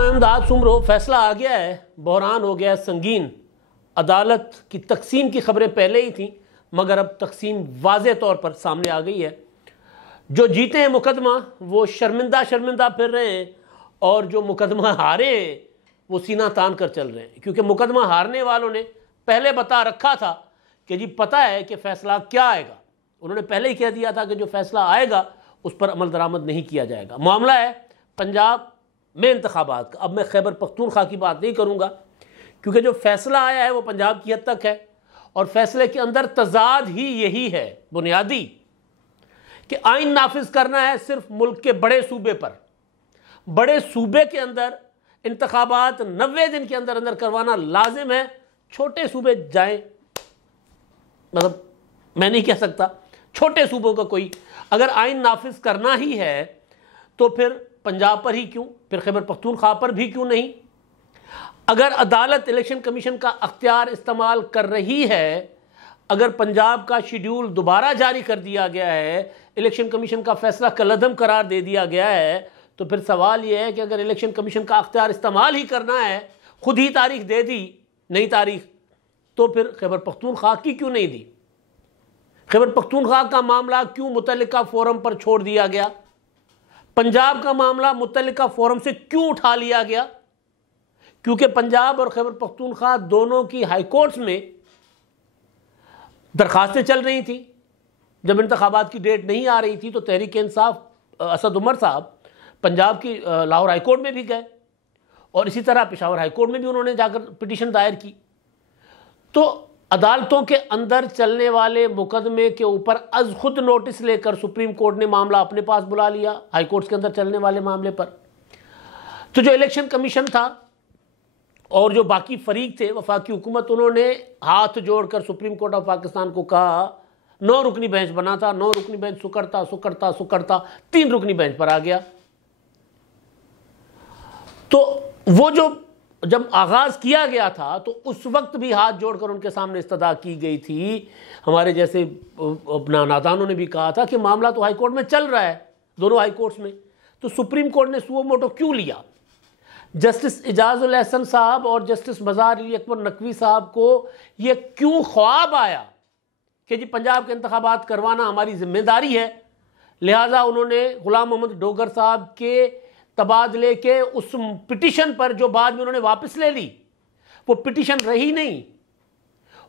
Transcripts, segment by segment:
امداد سمرو فیصلہ آ گیا ہے، بحران ہو گیا ہے سنگین۔ عدالت کی تقسیم کی خبریں پہلے ہی تھیں، مگر اب تقسیم واضح طور پر سامنے آ گئی ہے۔ جو جیتے ہیں مقدمہ وہ شرمندہ پھر رہے ہیں، اور جو مقدمہ ہارے ہیں وہ سینہ تان کر چل رہے ہیں، کیونکہ مقدمہ ہارنے والوں نے پہلے بتا رکھا تھا کہ جی پتہ ہے کہ فیصلہ کیا آئے گا۔ انہوں نے پہلے ہی کہہ دیا تھا کہ جو فیصلہ آئے گا اس پر عمل درآمد نہیں کیا جائے گا۔ معاملہ ہے پنجاب میں انتخابات کا۔ اب میں خیبر پختونخوا کی بات نہیں کروں گا، کیونکہ جو فیصلہ آیا ہے وہ پنجاب کی حد تک ہے، اور فیصلے کے اندر تضاد ہی یہی ہے بنیادی کہ آئین نافذ کرنا ہے صرف ملک کے بڑے صوبے پر۔ بڑے صوبے کے اندر انتخابات 90 دن کے اندر کروانا لازم ہے۔ چھوٹے صوبے جائیں، مطلب میں نہیں کہہ سکتا چھوٹے صوبوں کا کوئی اگر آئین نافذ کرنا ہی ہے تو پھر پنجاب پر ہی کیوں، پھر خیبر پختونخوا پر بھی کیوں نہیں؟ اگر عدالت الیکشن کمیشن کا اختیار استعمال کر رہی ہے، اگر پنجاب کا شیڈیول دوبارہ جاری کر دیا گیا ہے، الیکشن کمیشن کا فیصلہ کالعدم قرار دے دیا گیا ہے، تو پھر سوال یہ ہے کہ اگر الیکشن کمیشن کا اختیار استعمال ہی کرنا ہے، خود ہی تاریخ دے دی نئی تاریخ، تو پھر خیبر پختونخوا کی کیوں نہیں دی؟ خیبر پختونخوا کا معاملہ کیوں متعلقہ فورم پر چھوڑ دیا گیا؟ پنجاب کا معاملہ متعلقہ فورم سے کیوں اٹھا لیا گیا؟ کیونکہ پنجاب اور خیبر پختونخوا دونوں کی ہائی کورٹس میں درخواستیں چل رہی تھیں۔ جب انتخابات کی ڈیٹ نہیں آ رہی تھی تو تحریک انصاف اسد عمر صاحب پنجاب کی لاہور ہائی کورٹ میں بھی گئے، اور اسی طرح پشاور ہائی کورٹ میں بھی انہوں نے جا کر پٹیشن دائر کی۔ تو عدالتوں کے اندر چلنے والے مقدمے کے اوپر از خود نوٹس لے کر سپریم کورٹ نے معاملہ اپنے پاس بلا لیا، ہائی کورٹس کے اندر چلنے والے معاملے پر۔ تو جو الیکشن کمیشن تھا اور جو باقی فریق تھے وفاقی حکومت، انہوں نے ہاتھ جوڑ کر سپریم کورٹ آف پاکستان کو کہا 9 رکنی بینچ بنا تھا، 9 رکنی بینچ سکڑتا 3 رکنی بینچ پر آ گیا۔ تو وہ جو جب آغاز کیا گیا تھا تو اس وقت بھی ہاتھ جوڑ کر ان کے سامنے استدعا کی گئی تھی۔ ہمارے جیسے اپنا نادانوں نے بھی کہا تھا کہ معاملہ تو ہائی کورٹ میں چل رہا ہے، دونوں ہائی کورٹس میں، تو سپریم کورٹ نے سو موٹو کیوں لیا؟ جسٹس اعجاز الاحسن صاحب اور جسٹس مزار علی اکبر نقوی صاحب کو یہ کیوں خواب آیا کہ جی پنجاب کے انتخابات کروانا ہماری ذمہ داری ہے؟ لہٰذا انہوں نے غلام محمد ڈوگر صاحب کے تبادلے کے اس پٹیشن پر جو بعد میں انہوں نے واپس لے لی، وہ پٹیشن رہی نہیں،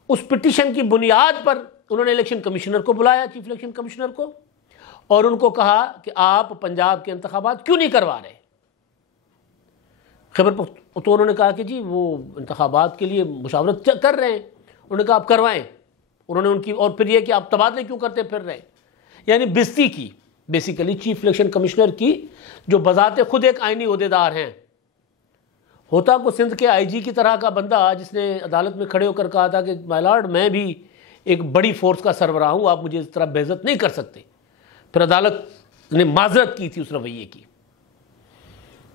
اس پٹیشن کی بنیاد پر انہوں نے الیکشن کمشنر کو بلایا، چیف الیکشن کمشنر کو، اور ان کو کہا کہ آپ پنجاب کے انتخابات کیوں نہیں کروا رہے؟ تو انہوں نے کہا کہ جی وہ انتخابات کے لیے مشاورت کر رہے ہیں۔ انہوں نے کہا آپ کروائیں۔ انہوں نے ان کی، اور پھر یہ کہ آپ تبادلے کیوں کرتے پھر رہے، یعنی بستی کی بیسیکلی چیف الیکشن کمشنر کی، جو بذات خود ایک آئینی عہدیدار ہیں۔ ہوتا کو سندھ کے آئی جی کی طرح کا بندہ جس نے عدالت میں کھڑے ہو کر کہا تھا کہ مائی لارڈ میں بھی ایک بڑی فورس کا سربراہ ہوں، آپ مجھے اس طرح بے عزت نہیں کر سکتے۔ پھر عدالت نے معذرت کی تھی اس رویے کی۔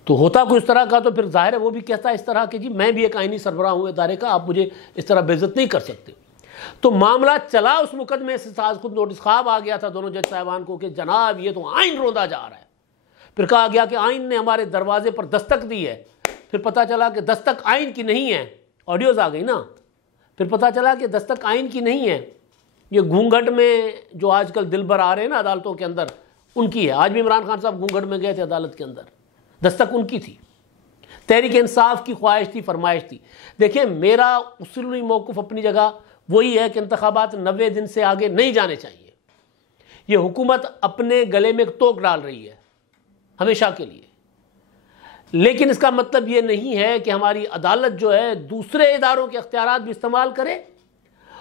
تو ہوتا کو اس طرح کا تو پھر ظاہر ہے وہ بھی کہتا ہے اس طرح کہ جی میں بھی ایک آئینی سربراہ ہوں ادارے کا، آپ مجھے اس طرح بے عزت نہیں کر سکتے۔ تو معاملہ چلا اس مقدمے سے، ساتھ خود نوٹس خواب آ گیا تھا دونوں جج صاحبان کو کہ جناب یہ تو آئین روندا جا رہا ہے۔ پھر کہا گیا کہ آئین نے ہمارے دروازے پر دستک دی ہے۔ پھر پتہ چلا کہ دستک آئین کی نہیں ہے، آڈیوز آ گئی نا۔ پھر پتہ چلا کہ دستک آئین کی نہیں ہے، یہ گھونگھٹ میں جو آج کل دلبر آ رہے ہیں نا عدالتوں کے اندر، ان کی ہے۔ آج بھی عمران خان صاحب گھونگھٹ میں گئے تھے عدالت کے اندر، دستک ان کی تھی۔ تحریک انصاف کی خواہش تھی، فرمائش تھی۔ دیکھیں میرا اصولی موقف اپنی جگہ وہی ہے کہ انتخابات 90 دن سے آگے نہیں جانے چاہیے۔ یہ حکومت اپنے گلے میں توک ڈال رہی ہے ہمیشہ کے لیے، لیکن اس کا مطلب یہ نہیں ہے کہ ہماری عدالت جو ہے دوسرے اداروں کے اختیارات بھی استعمال کرے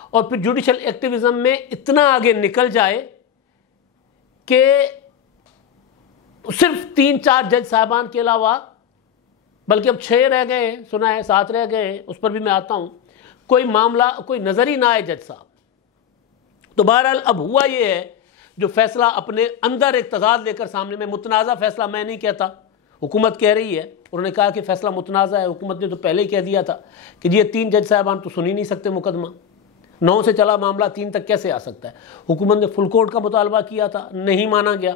اور پھر جوڈیشل ایکٹیویزم میں اتنا آگے نکل جائے کہ صرف 3-4 جج صاحبان کے علاوہ، بلکہ اب 6 رہ گئے ہیں، سنا ہے 7 رہ گئے ہیں، اس پر بھی میں آتا ہوں، کوئی معاملہ کوئی نظر ہی نہ آئے جج صاحب۔ تو بہرحال اب ہوا یہ ہے جو فیصلہ اپنے اندر ایک تضاد لے کر سامنے میں، متنازع فیصلہ میں نہیں کہتا، حکومت کہہ رہی ہے، انہوں نے کہا کہ فیصلہ متنازع ہے۔ حکومت نے تو پہلے ہی کہہ دیا تھا کہ یہ 3 جج صاحبان تو سن ہی نہیں سکتے مقدمہ، 9 سے چلا معاملہ 3 تک کیسے آ سکتا ہے؟ حکومت نے فل کورٹ کا مطالبہ کیا تھا، نہیں مانا گیا،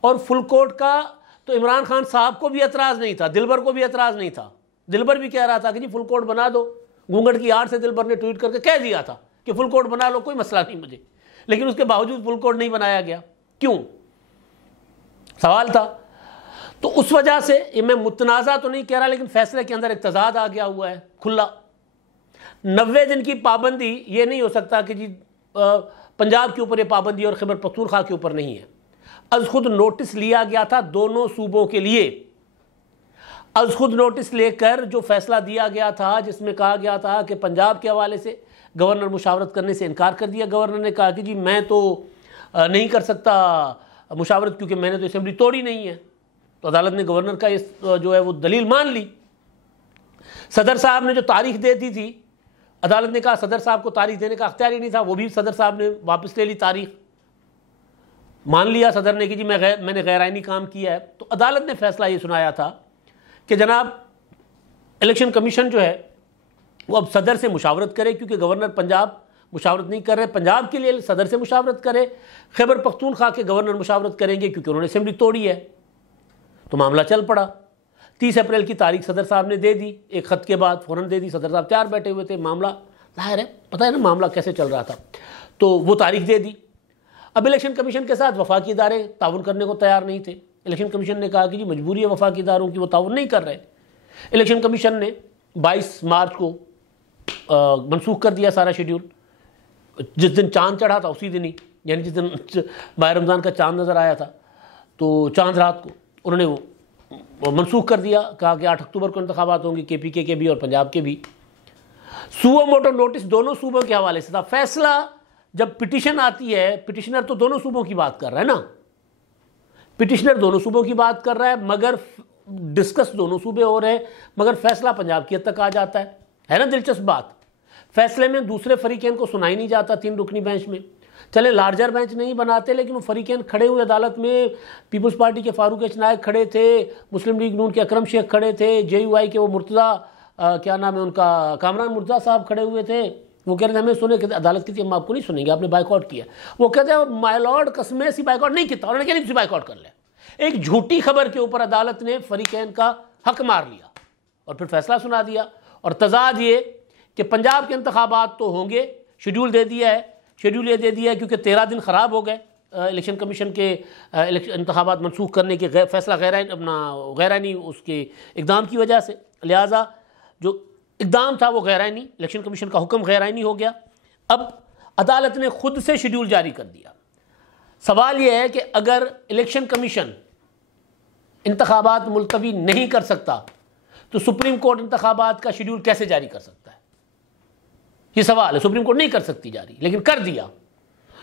اور فل کورٹ کا تو عمران خان صاحب کو بھی اعتراض نہیں تھا، دلبر کو بھی اعتراض نہیں تھا. دلبر بھی کہہ رہا تھا کہ جی فل کوٹ بنا دو. گھونگھٹ کی آڑ سے دلبر نے ٹویٹ کر کے کہہ دیا تھا کہ فل کوٹ بنا لو، کوئی مسئلہ نہیں مجھے. لیکن اس کے باوجود فل کوٹ نہیں بنایا گیا. کیوں؟ سوال تھا. تو اس وجہ سے یہ میں متنازع تو نہیں کہہ رہا، لیکن فیصلے کے اندر ایک تضاد آ گیا ہوا ہے کھلا. 90 دن کی پابندی یہ نہیں ہو سکتا کہ جی پنجاب کے اوپر یہ پابندی اور خیبر پختونخوا کے اوپر نہیں ہے. از خود نوٹس لیا گیا تھا دونوں صوبوں کے لیے. از خود نوٹس لے کر جو فیصلہ دیا گیا تھا جس میں کہا گیا تھا کہ پنجاب کے حوالے سے گورنر مشاورت کرنے سے انکار کر دیا. گورنر نے کہا کہ جی میں تو نہیں کر سکتا مشاورت کیونکہ میں نے تو اسمبلی توڑی نہیں ہے. تو عدالت نے گورنر کا جو ہے وہ دلیل مان لی. صدر صاحب نے جو تاریخ دے دی تھی، عدالت نے کہا صدر صاحب کو تاریخ دینے کا اختیار ہی نہیں تھا، وہ بھی صدر صاحب نے واپس لے لی تاریخ. مان لیا صدر نے کہ جی میں نے غیر آئینی کام کیا ہے. تو عدالت نے فیصلہ یہ سنایا تھا کہ جناب الیکشن کمیشن جو ہے وہ اب صدر سے مشاورت کرے، کیونکہ گورنر پنجاب مشاورت نہیں کر رہے. پنجاب کے لیے صدر سے مشاورت کرے. خیبر پختونخوا کے گورنر مشاورت کریں گے کیونکہ انہوں نے اسمبلی توڑی ہے. تو معاملہ چل پڑا. 30 اپریل کی تاریخ صدر صاحب نے دے دی، ایک خط کے بعد فوراً دے دی. صدر صاحب تیار بیٹھے ہوئے تھے. معاملہ ظاہر ہے، پتہ ہے نا معاملہ کیسے چل رہا تھا. تو وہ تاریخ دے دی. اب الیکشن کمیشن کے ساتھ وفاقی ادارے تعاون کرنے کو تیار نہیں تھے. الیکشن کمیشن نے کہا کہ جی مجبوری ہے وفاقی اداروں کی، وہ تعاون نہیں کر رہے. الیکشن کمیشن نے 22 مارچ کو منسوخ کر دیا سارا شیڈیول. جس دن چاند چڑھا تھا اسی دن ہی، یعنی جس دن ماہ رمضان کا چاند نظر آیا تھا تو چاند رات کو انہوں نے وہ منسوخ کر دیا. کہا کہ 8 اکتوبر کو انتخابات ہوں گے، کے پی کے بھی اور پنجاب کے بھی. سو موٹو نوٹس دونوں صوبوں کے حوالے سے تھا. فیصلہ جب پٹیشن آتی ہے، پٹیشنر تو دونوں صوبوں کی بات کر رہا ہے نا، پٹیشنر دونوں صوبوں کی بات کر رہا ہے، مگر ڈسکس دونوں صوبے ہو رہے ہیں، مگر فیصلہ پنجاب کی حد تک آ جاتا ہے نا دلچسپ بات. فیصلے میں دوسرے فریقین کو سنا ہی نہیں جاتا 3 رکنی بینچ میں. چلے لارجر بینچ نہیں بناتے، لیکن وہ فریقین کھڑے ہوئے عدالت میں. پیپلز پارٹی کے فاروق ایچ نائک کھڑے تھے، مسلم لیگ نون کے اکرم شیخ کھڑے تھے، جے یو آئی کے وہ مرتضیٰ کیا نام ہے ان کا، کامران مرتضیٰ صاحب کھڑے ہوئے تھے. وہ کہہ رہے تھے ہمیں سنے کہ عدالت کی تھی، ہم آپ کو نہیں سنیں گے، آپ نے بائیکاٹ کیا. وہ کہتے ہیں مائی لارڈ قسمیں سی بائیکاٹ نہیں کیتا، انہوں نے کہا نہیں تھی بائیکاٹ کر لیا. ایک جھوٹی خبر کے اوپر عدالت نے فریقین کا حق مار لیا اور پھر فیصلہ سنا دیا. اور تضاد یہ کہ پنجاب کے انتخابات تو ہوں گے، شیڈیول دے دیا ہے. شیڈیول یہ دے دیا ہے کیونکہ 13 دن خراب ہو گئے الیکشن کمیشن کے انتخابات منسوخ کرنے کے فیصلہ غیر آئینی اس کے اقدام کی وجہ سے. لہٰذا جو اقدام تھا وہ غیر آئینی، الیکشن کمیشن کا حکم غیر آئینی ہو گیا. اب عدالت نے خود سے شیڈیول جاری کر دیا. سوال یہ ہے کہ اگر الیکشن کمیشن انتخابات ملتوی نہیں کر سکتا تو سپریم کورٹ انتخابات کا شیڈیول کیسے جاری کر سکتا ہے؟ یہ سوال ہے. سپریم کورٹ نہیں کر سکتی جاری، لیکن کر دیا.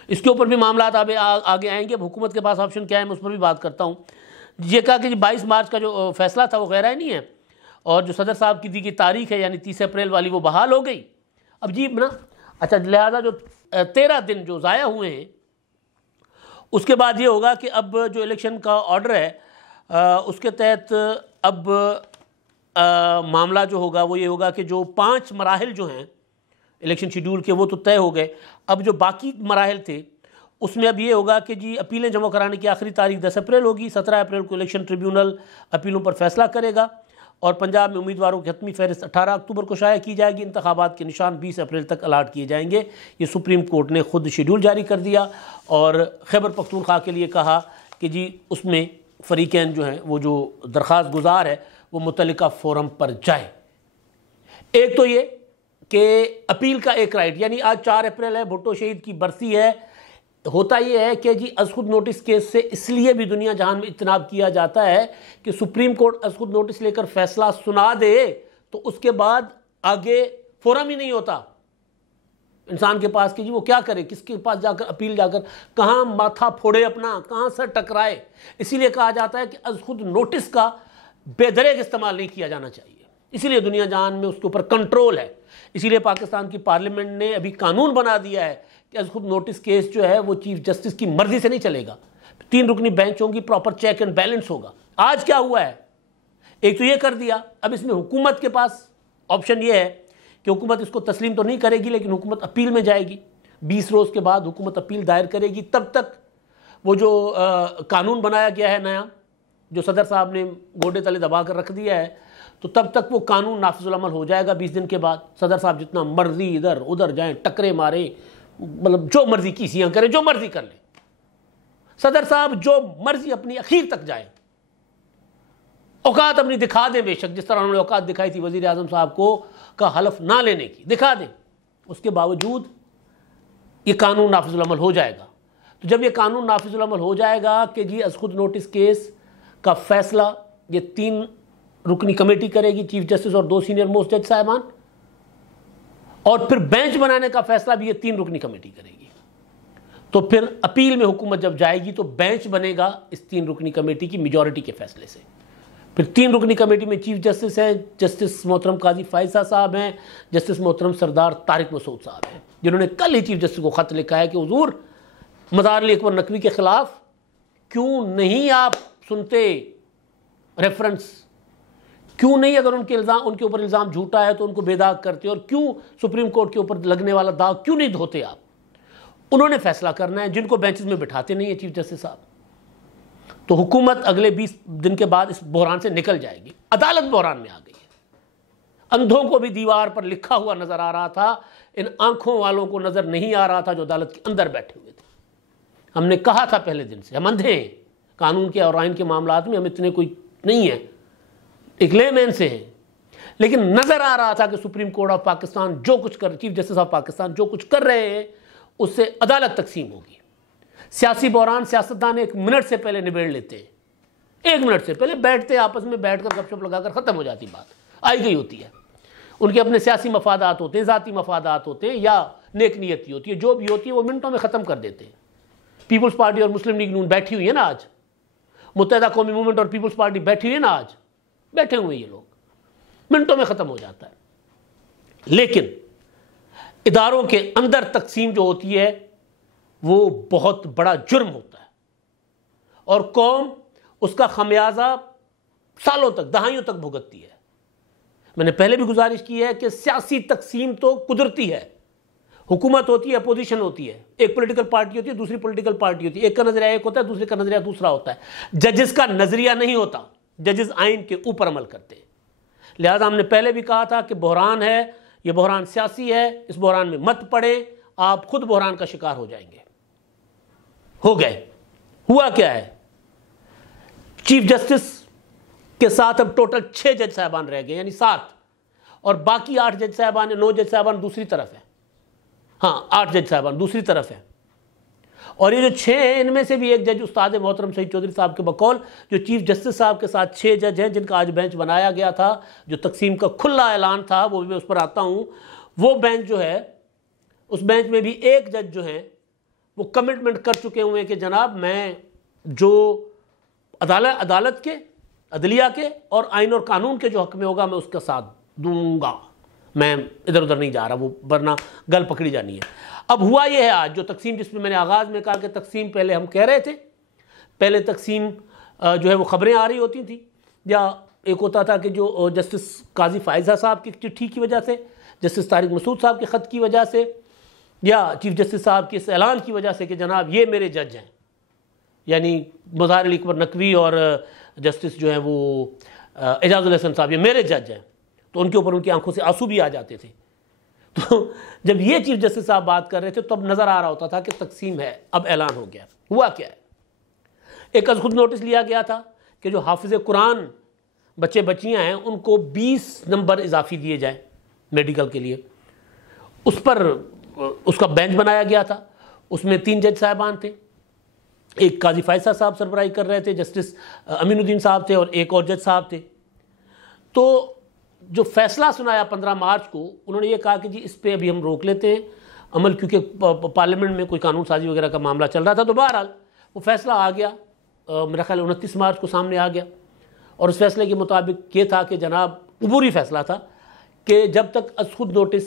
اس کے اوپر بھی معاملات آگے آئیں گے. اب حکومت کے پاس آپشن کیا ہے میں اس پر بھی بات کرتا ہوں. یہ کہا کہ 22 مارچ کا جو فیصلہ تھا وہ غیر آئینی ہے، اور جو صدر صاحب کی دی گئی تاریخ ہے یعنی 30 اپریل والی وہ بحال ہو گئی. اب جی نا اچھا، لہٰذا جو 13 دن جو ضائع ہوئے ہیں اس کے بعد یہ ہوگا کہ اب جو الیکشن کا آرڈر ہے اس کے تحت اب معاملہ جو ہوگا وہ یہ ہوگا کہ جو 5 مراحل جو ہیں الیکشن شیڈیول کے وہ تو طے ہو گئے. اب جو باقی مراحل تھے اس میں اب یہ ہوگا کہ جی اپیلیں جمع کرانے کی آخری تاریخ 10 اپریل ہوگی. 17 اپریل کو الیکشن ٹریبیونل اپیلوں پر فیصلہ کرے گا، اور پنجاب میں امیدواروں کی حتمی فہرست 18 اکتوبر کو شائع کی جائے گی. انتخابات کے نشان 20 اپریل تک الاٹ کیے جائیں گے. یہ سپریم کورٹ نے خود شیڈیول جاری کر دیا اور خیبر پختونخوا کے لیے کہا کہ جی اس میں فریقین جو ہیں وہ جو درخواست گزار ہے وہ متعلقہ فورم پر جائے. ایک تو یہ کہ اپیل کا ایک رائٹ، یعنی آج 4 اپریل ہے، بھٹو شہید کی برسی ہے. ہوتا یہ ہے کہ جی از خود نوٹس کیس سے اس لیے بھی دنیا جہان میں اجتناب کیا جاتا ہے کہ سپریم کورٹ از خود نوٹس لے کر فیصلہ سنا دے تو اس کے بعد آگے فورم ہی نہیں ہوتا انسان کے پاس کہ جی وہ کیا کرے، کس کے پاس جا کر اپیل جا کر کہاں ماتھا پھوڑے اپنا، کہاں سر ٹکرائے. اسی لیے کہا جاتا ہے کہ از خود نوٹس کا بے دریغ استعمال نہیں کیا جانا چاہیے. اسی لیے دنیا جہان میں اس کے اوپر کنٹرول ہے. اسی لیے پاکستان کی پارلیمنٹ نے ابھی قانون بنا دیا ہے کہ از خود نوٹس کیس جو ہے وہ چیف جسٹس کی مرضی سے نہیں چلے گا. 3 رکنی بینچ ہوں گی، پراپر چیک اینڈ بیلنس ہوگا. آج کیا ہوا ہے، ایک تو یہ کر دیا، اب اس میں حکومت کے پاس آپشن یہ ہے کہ حکومت اس کو تسلیم تو نہیں کرے گی لیکن حکومت اپیل میں جائے گی. 20 روز کے بعد حکومت اپیل دائر کرے گی. تب تک وہ جو قانون بنایا گیا ہے نیا جو صدر صاحب نے گوڈے تلے دبا کر رکھ دیا ہے، تو تب تک وہ قانون نافذ العمل ہو جائے گا 20 دن کے بعد۔ صدر صاحب جتنا مرضی ادھر ادھر جائیں، ٹکرے ماریں، مطلب جو مرضی کیسیاں کریں، جو مرضی کر لیں، صدر صاحب جو مرضی اپنی اخیر تک جائیں، اوقات اپنی دکھا دیں، بے شک جس طرح انہوں نے اوقات دکھائی تھی وزیر اعظم صاحب کو کا حلف نہ لینے کی، دکھا دیں، اس کے باوجود یہ قانون نافذ العمل ہو جائے گا۔ تو جب یہ قانون نافذ العمل ہو جائے گا کہ جی از خود نوٹس کیس کا فیصلہ یہ 3 رکنی کمیٹی کرے گی، چیف جسٹس اور 2 سینئر موسٹ جج صاحبان، اور پھر بینچ بنانے کا فیصلہ بھی یہ 3 رکنی کمیٹی کرے گی، تو پھر اپیل میں حکومت جب جائے گی تو بینچ بنے گا اس 3 رکنی کمیٹی کی میجورٹی کے فیصلے سے۔ پھر 3 رکنی کمیٹی میں چیف جسٹس ہیں، جسٹس محترم قاضی فائزہ صاحب ہیں، جسٹس محترم سردار طارق مسعود صاحب ہیں، جنہوں نے کل ہی چیف جسٹس کو خط لکھا ہے کہ حضور مظاہر علی اکبر نقوی کے خلاف کیوں نہیں آپ سنتے ریفرنس، کیوں نہیں اگر ان کے اوپر الزام جھوٹا ہے تو ان کو بے داغ کرتے، اور کیوں سپریم کورٹ کے اوپر لگنے والا داغ کیوں نہیں دھوتے آپ؟ انہوں نے فیصلہ کرنا ہے، جن کو بینچز میں بٹھاتے نہیں ہیں چیف جسٹس صاحب۔ تو حکومت اگلے 20 دن کے بعد اس بحران سے نکل جائے گی۔ عدالت بحران میں آ گئی ہے، اندھوں کو بھی دیوار پر لکھا ہوا نظر آ رہا تھا، ان آنکھوں والوں کو نظر نہیں آ رہا تھا جو عدالت کے اندر بیٹھے ہوئے تھے۔ ہم نے کہا تھا پہلے دن سے ہم اندھے ہیں، قانون کے اور آئین کے معاملات میں ہم اتنے کوئی نہیں ہیں، ایک لے مین سے ہیں، لیکن نظر آ رہا تھا کہ سپریم کورٹ آف پاکستان جو کچھ چیف جسٹس آف پاکستان جو کچھ کر رہے ہیں اس سے عدالت تقسیم ہوگی۔ سیاسی بحران سیاستدان 1 منٹ سے پہلے نبیڑ لیتے ہیں، 1 منٹ سے پہلے بیٹھتے آپس میں، بیٹھ کر گپ شپ لگا کر ختم ہو جاتی بات، آئی گئی ہوتی ہے۔ ان کے اپنے سیاسی مفادات ہوتے ہیں، ذاتی مفادات ہوتے ہیں، یا نیک نیتی ہوتی ہے، جو بھی ہوتی ہے وہ منٹوں میں ختم کر دیتے ہیں۔ پیپلز پارٹی اور مسلم لیگ نون بیٹھی ہوئی ہے نا آج، متحدہ قومی موومنٹ اور پیپلز پارٹی بیٹھی ہوئی ہے نا آج، بیٹھے ہوئے یہ لوگ، منٹوں میں ختم ہو جاتا ہے۔ لیکن اداروں کے اندر تقسیم جو ہوتی ہے وہ بہت بڑا جرم ہوتا ہے، اور قوم اس کا خمیازہ سالوں تک، دہائیوں تک بھگتتی ہے۔ میں نے پہلے بھی گزارش کی ہے کہ سیاسی تقسیم تو قدرتی ہے، حکومت ہوتی ہے، اپوزیشن ہوتی ہے، ایک پولیٹیکل پارٹی ہوتی ہے، دوسری پولیٹیکل پارٹی ہوتی ہے، ایک کا نظریہ ایک ہوتا ہے، دوسرے کا نظریہ دوسرا ہوتا ہے۔ ججز کا نظریہ نہیں ہوتا، ججز آئین کے اوپر عمل کرتے ہیں۔ لہذا ہم نے پہلے بھی کہا تھا کہ بحران ہے، یہ بحران سیاسی ہے، اس بحران میں مت پڑیں، آپ خود بحران کا شکار ہو جائیں گے۔ ہو گئے۔ ہوا کیا ہے؟ چیف جسٹس کے ساتھ اب ٹوٹل 6 جج صاحبان رہ گئے، یعنی 7، اور باقی 8 جج صاحبان 9 جج صاحبان دوسری طرف ہیں، ہاں 8 جج صاحبان دوسری طرف ہیں، اور یہ جو 6 ہیں ان میں سے بھی ایک جج استاد محترم سعید چودھری صاحب کے بقول جو چیف جسٹس صاحب کے ساتھ 6 جج ہیں جن کا آج بینچ بنایا گیا تھا، جو تقسیم کا کھلا اعلان تھا، وہ بھی میں اس پر آتا ہوں۔ وہ بینچ جو ہے، اس بینچ میں بھی ایک جج جو ہیں وہ کمٹمنٹ کر چکے ہوئے ہیں کہ جناب میں جو عدالت کے، عدلیہ کے اور آئین اور قانون کے جو حق میں ہوگا میں اس کا ساتھ دوں گا، میں ادھر ادھر نہیں جا رہا، وہ ورنہ گل پکڑی جانی ہے۔ اب ہوا یہ ہے آج جو تقسیم، جس میں نے آغاز میں کہا کہ تقسیم پہلے ہم کہہ رہے تھے، پہلے تقسیم جو ہے وہ خبریں آ رہی ہوتی تھیں، یا ایک ہوتا تھا کہ جو جسٹس قاضی فائزہ صاحب کی چٹھی کی وجہ سے، جسٹس طارق مسعود صاحب کے خط کی وجہ سے، یا چیف جسٹس صاحب کے اس اعلان کی وجہ سے کہ جناب یہ میرے جج ہیں، یعنی مظاہر علی اکبر نقوی اور جسٹس جو ہیں وہ اعجاز الحسن صاحب، یہ میرے جج ہیں، تو ان کے اوپر ان کی آنکھوں سے آنسو بھی آ جاتے تھے۔ تو جب یہ چیف جسٹس صاحب بات کر رہے تھے تو اب نظر آ رہا ہوتا تھا کہ تقسیم ہے، اب اعلان ہو گیا۔ ہوا کیا ہے؟ ایک از خود نوٹس لیا گیا تھا کہ جو حافظ قرآن بچے بچیاں ہیں ان کو 20 نمبر اضافی دیے جائیں میڈیکل کے لیے، اس پر اس کا بینچ بنایا گیا تھا، اس میں 3 جج صاحبان تھے، ایک قاضی فائزہ صاحب سربراہی کر رہے تھے، جسٹس امین الدین صاحب تھے، اور ایک اور جج صاحب تھے۔ تو جو فیصلہ سنایا 15 مارچ کو، انہوں نے یہ کہا کہ جی اس پہ ابھی ہم روک لیتے ہیں عمل، کیونکہ پارلیمنٹ میں کوئی قانون سازی وغیرہ کا معاملہ چل رہا تھا۔ تو بہرحال وہ فیصلہ آ گیا، میرا خیال 29 مارچ کو سامنے آ گیا، اور اس فیصلے کے مطابق یہ تھا کہ جناب عبوری فیصلہ تھا کہ جب تک از خود نوٹس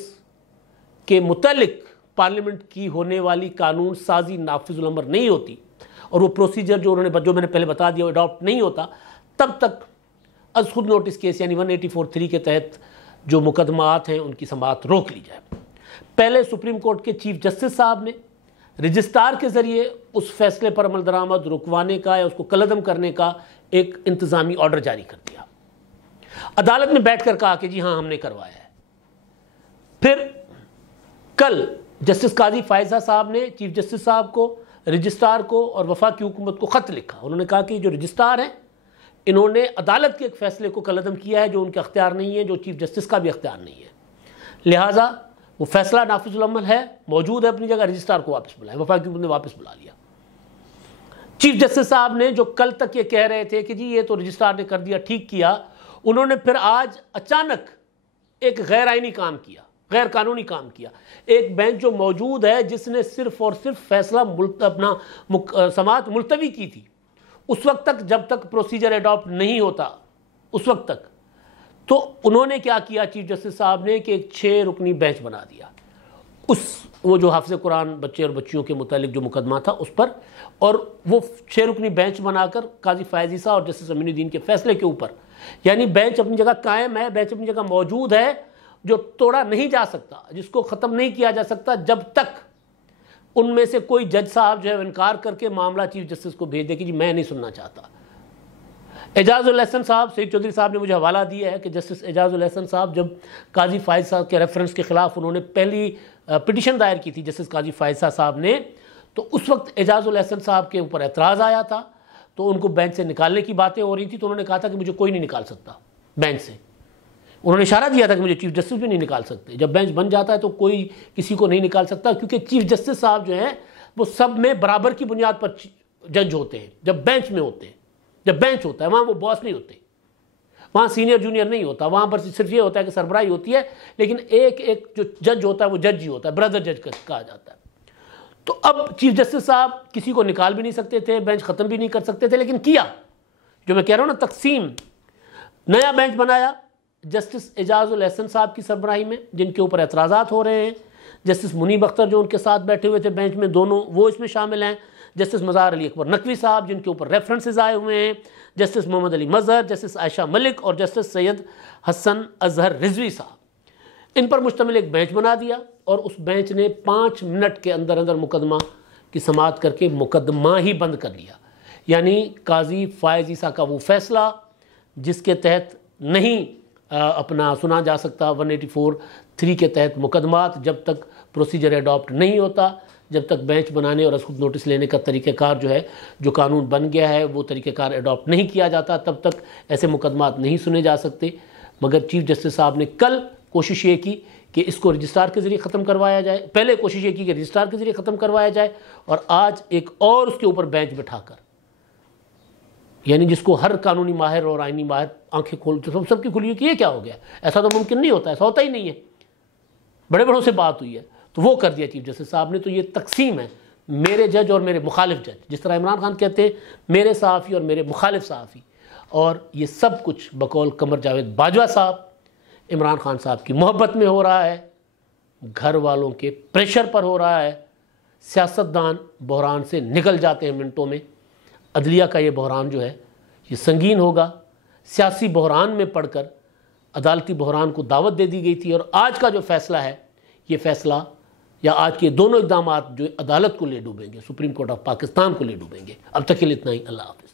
کے متعلق پارلیمنٹ کی ہونے والی قانون سازی نافذ الامر نہیں ہوتی، اور وہ پروسیجر جو میں نے پہلے بتا دیا وہ اڈاپٹ نہیں ہوتا، تب تک از خود نوٹس کیس یعنی 184(3) کے تحت جو مقدمات ہیں ان کی سماعت روک لی جائے۔ پہلے سپریم کورٹ کے چیف جسٹس صاحب نے رجسٹرار کے ذریعے اس فیصلے پر عمل درآمد رکوانے کا یا اس کو کالعدم کرنے کا ایک انتظامی آرڈر جاری کر دیا. عدالت میں بیٹھ کر کہا کہ جی ہاں ہم نے کروایا ہے. پھر کل جسٹس قاضی فائزہ صاحب نے چیف جسٹس صاحب کو، رجسٹرار کو اور وفاقی حکومت کو خط لکھا. انہوں نے کہا کہ جو رجسٹرار ہیں انہوں نے عدالت کے ایک فیصلے کو کالعدم کیا ہے جو ان کا اختیار نہیں ہے، جو چیف جسٹس کا بھی اختیار نہیں ہے، لہٰذا وہ فیصلہ نافذ العمل ہے، موجود ہے اپنی جگہ. رجسٹرار کو واپس بلائیں. وفاقی حکومت نے واپس بلا لیا. چیف جسٹس صاحب نے جو کل تک یہ کہہ رہے تھے کہ جی یہ تو رجسٹرار نے کر دیا، ٹھیک کیا، انہوں نے پھر آج اچانک ایک غیر آئینی کام کیا، غیر قانونی کام کیا. ایک بینچ جو موجود ہے جس نے صرف اور صرف فیصلہ اپنا سماعت ملتوی کی تھی، اس وقت تک جب تک پروسیجر اڈاپٹ نہیں ہوتا اس وقت تک، تو انہوں نے کیا کیا چیف جسٹس صاحب نے کہ ایک 6 رکنی بینچ بنا دیا. وہ جو حافظ قرآن بچے اور بچیوں کے متعلق جو مقدمہ تھا اس پر، اور وہ 6 رکنی بینچ بنا کر قاضی فائز عیسیٰ اور جسٹس امین الدین کے فیصلے کے اوپر، یعنی بینچ اپنی جگہ قائم ہے، بینچ اپنی جگہ موجود ہے، جو توڑا نہیں جا سکتا، جس کو ختم نہیں کیا جا سکتا جب تک ان میں سے کوئی جج صاحب جو ہے انکار کر کے معاملہ چیف جسٹس کو بھیج دے کہ جی میں نہیں سننا چاہتا. اعجاز الاحسن صاحب، سعید چودھری صاحب نے مجھے حوالہ دیا ہے کہ جسٹس اعجاز الاحسن صاحب جب قاضی فائز صاحب کے ریفرنس کے خلاف انہوں نے پہلی پٹیشن دائر کی تھی جسٹس قاضی فائز صاحب نے، تو اس وقت اعجاز الاحسن صاحب کے اوپر اعتراض آیا تھا، تو ان کو بینچ سے نکالنے کی باتیں ہو رہی تھی، تو انہوں نے کہا تھا کہ مجھے کوئی نہیں نکال سکتا بینچ سے. انہوں نے اشارہ دیا تھا کہ مجھے چیف جسٹس بھی نہیں نکال سکتے. جب بینچ بن جاتا ہے تو کوئی کسی کو نہیں نکال سکتا، کیونکہ چیف جسٹس صاحب جو ہیں وہ سب میں برابر کی بنیاد پر جج ہوتے ہیں. جب بینچ میں ہوتے ہیں، جب بینچ ہوتا ہے وہاں وہ باس نہیں ہوتے، وہاں سینئر جونیئر نہیں ہوتا، وہاں پر صرف یہ ہوتا ہے کہ سربراہی ہوتی ہے، لیکن ایک جو جج ہوتا ہے وہ جج ہی ہوتا ہے، برادر جج کہا جاتا ہے. تو اب چیف جسٹس صاحب کسی کو نکال بھی نہیں سکتے تھے، بینچ ختم بھی نہیں کر سکتے تھے، لیکن کیا جو میں کہہ رہا ہوں نا، تقسیم. نیا بینچ بنایا جسٹس اعجاز الاحسن صاحب کی سربراہی میں، جن کے اوپر اعتراضات ہو رہے ہیں. جسٹس منیب اختر جو ان کے ساتھ بیٹھے ہوئے تھے بینچ میں، دونوں وہ اس میں شامل ہیں. جسٹس مظہر علی اکبر نقوی صاحب جن کے اوپر ریفرنسز آئے ہوئے ہیں، جسٹس محمد علی مظہر، جسٹس عائشہ ملک اور جسٹس سید حسن اظہر رضوی صاحب، ان پر مشتمل ایک بینچ بنا دیا. اور اس بینچ نے 5 منٹ کے اندر اندر مقدمہ کی سماعت کر کے مقدمہ ہی بند کر لیا. یعنی قاضی فائز عیسیٰ کا وہ فیصلہ جس کے تحت نہیں اپنا سنا جا سکتا 184(3) کے تحت مقدمات، جب تک پروسیجر اڈاپٹ نہیں ہوتا، جب تک بینچ بنانے اور اس کو نوٹس لینے کا طریقہ کار جو ہے، جو قانون بن گیا ہے وہ طریقہ کار اڈاپٹ نہیں کیا جاتا، تب تک ایسے مقدمات نہیں سنے جا سکتے. مگر چیف جسٹس صاحب نے کل کوشش یہ کی کہ اس کو رجسٹرار کے ذریعے ختم کروایا جائے. پہلے کوشش یہ کی کہ رجسٹرار کے ذریعے ختم کروایا جائے، اور آج ایک اور اس کے اوپر بینچ بٹھا کر، یعنی جس کو ہر قانونی ماہر اور آئینی ماہر آنکھیں کھول سب کی کھلی ہوئی کہ یہ کیا ہو گیا، ایسا تو ممکن نہیں ہوتا، ایسا ہوتا ہی نہیں ہے، بڑے بڑوں سے بات ہوئی ہے، تو وہ کر دیا چیف جسٹس صاحب نے. تو یہ تقسیم ہے، میرے جج اور میرے مخالف جج، جس طرح عمران خان کہتے ہیں میرے صحافی اور میرے مخالف صحافی، اور یہ سب کچھ بقول قمر جاوید باجوہ صاحب عمران خان صاحب کی محبت میں ہو رہا ہے، گھر والوں کے پریشر پر ہو رہا ہے. سیاستدان بحران سے نکل جاتے ہیں منٹوں میں، عدلیہ کا یہ بحران جو ہے یہ سنگین ہوگا. سیاسی بحران میں پڑھ کر عدالتی بحران کو دعوت دے دی گئی تھی، اور آج کا جو فیصلہ ہے یہ فیصلہ یا آج کے دونوں اقدامات جو عدالت کو لے ڈوبیں گے، سپریم کورٹ آف پاکستان کو لے ڈوبیں گے. اب تک کے لیے اتنا ہی. اللہ حافظ.